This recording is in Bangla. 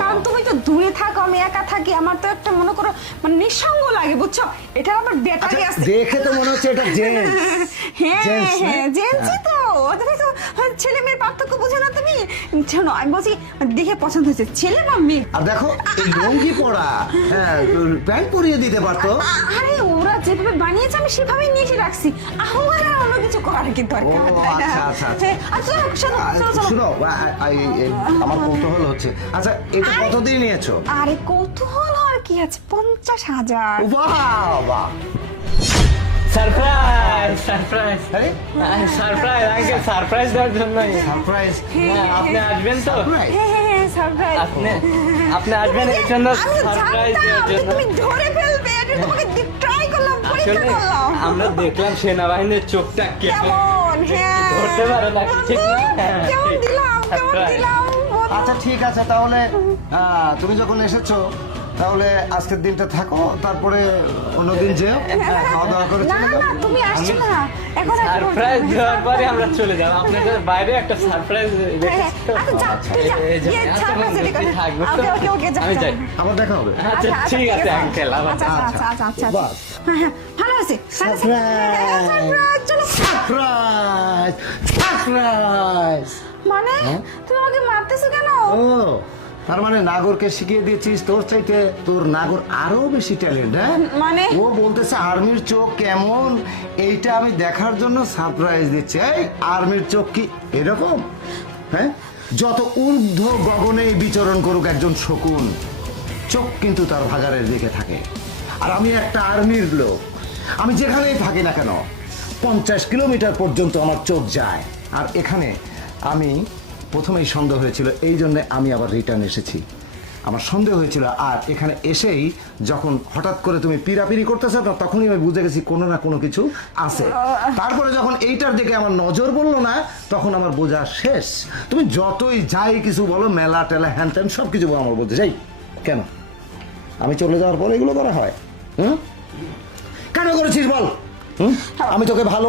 কারণ তুমি তো দূরে থাকো, আমি একা থাকি, আমার তো একটা মনে করো মানে নিঃসঙ্গ লাগে, বুঝছো? এটা আমার ব্যাটারি আছে। দেখে তো মনে হচ্ছে এটা জেন্টস। হ্যাঁ Gents, না? হ্যাঁ জেন্সি তো। তুমি তো ছেলে মেয়ের পার্থক্য বুঝো না তুমি। শোনো আমি বলছি দেখে পছন্দ হয়েছে ছেলে বা মেয়ে। আর দেখো এই লুঙ্গি পরা, হ্যাঁ প্যান্ট পরিয়ে দিতে পারতো। আরে ওরা যেভাবে বানিয়েছে আমি সেভাবেই নিয়ে এসে রাখছি। আমার আর অন্য কিছু করার কি দরকার? ও, তাই না? আচ্ছা, আচ্ছা, আচ্ছা। হ্যাঁ, আচ্ছা শোনো শোনো শোনো। শুনো আমার কৌতূহল হচ্ছে, আচ্ছা এটা আরে- কতদিন নিয়েছো? আরে কৌতূহল আর কি আছে, 50,000। বাহ বাহ। সারপ্রাইজ সারপ্রাইজ আরে সারপ্রাইজ আঙ্কেল সারপ্রাইজ দেওয়ার জন্যই সারপ্রাইজ। আপনি আসবেন তো Surprise? হ্যাঁ সারপ্রাইজ। আপনি আপনি আসবেন এই জন্য আমি সারপ্রাইজ দেওয়ার জানতাম যে জন্য তুমি ধরে ফেলবে, এটা তোমাকে ট্রাই করলাম, পরীক্ষা আসলে করলাম। আমরা দেখলাম সেনাবাহিনীর চোখটা কেমন কেমন? হ্যাঁ ধরতে পারে না ঠিক না হ্যাঁ, কেমন ঠিক। দিলাম কেমন Surprise. দিলাম বলো। আচ্ছা ঠিক আছে, তাহলে তুমি যখন এসেছো তাহলে আজকের দিনটা থাকো, তারপরে অন্যদিন যেও, খাওয়া দাওয়া করে না চলে যাও। না তুমি আসছো না এখন আর কি করতে সারপ্রাইজ হবে? দেওয়ার পরে আমরা চলে যাব আপনাদের বাইরে একটা সারপ্রাইজ হ্যাঁ, আচ্ছা, যাও, তুই যা। গিয়ে surprise ready করো। থাকবো ওকে, ওকে, ওকে, যাও, আমি যাও। যাই আবার দেখা হবে। আচ্ছা ঠিক আছে আঙ্কেল আবার আচ্ছা আচ্ছা আচ্ছা আচ্ছা আচ্ছা বাস। হ্যাঁ হ্যাঁ ভালো আছে Surprise! চলো। Surprise surprise. মানে তুমি আমাকে মারতেছো কেন? ও তার মানে নাগরকে শিখিয়ে দিয়েছিস, তোর চাইতে তোর নাগর আরো বেশি ট্যালেন্ট। হ্যাঁ মানে? ও বলতেছে আর্মির চোখ কেমন, এইটা আমি দেখার জন্য সারপ্রাইজ দিচ্ছি। এই আর্মির চোখ কি এরকম? হ্যাঁ যত ঊর্ধ্ব গগনে বিচরণ করুক একজন শকুন, চোখ কিন্তু তার ভাগাড়ের দিকে থাকে। আর আমি একটা আর্মির লোক, আমি যেখানেই থাকি না কেন 50 কিলোমিটার পর্যন্ত আমার চোখ যায়। আর এখানে আমি প্রথমেই সন্দেহ হয়েছিল, এই জন্য আমি আবার রিটার্ন এসেছি। আমার সন্দেহ হয়েছিল, আর এখানে এসেই যখন হঠাৎ করে তুমি পিরাপিরি করতেছো না, তখনই আমি বুঝে গেছি কোনো না কোনো কিছু আছে। তারপরে যখন এইটার দিকে আমার নজর বললো না, তখন আমার বোঝা শেষ। তুমি যতই যাই কিছু বলো, মেলা টেলা হ্যান ত্যান সব কিছু আমার বলতে যাই কেন? আমি চলে যাওয়ার পর এগুলো করা হয়? হুম কেন করেছিস বল? হুম আমি তোকে ভালো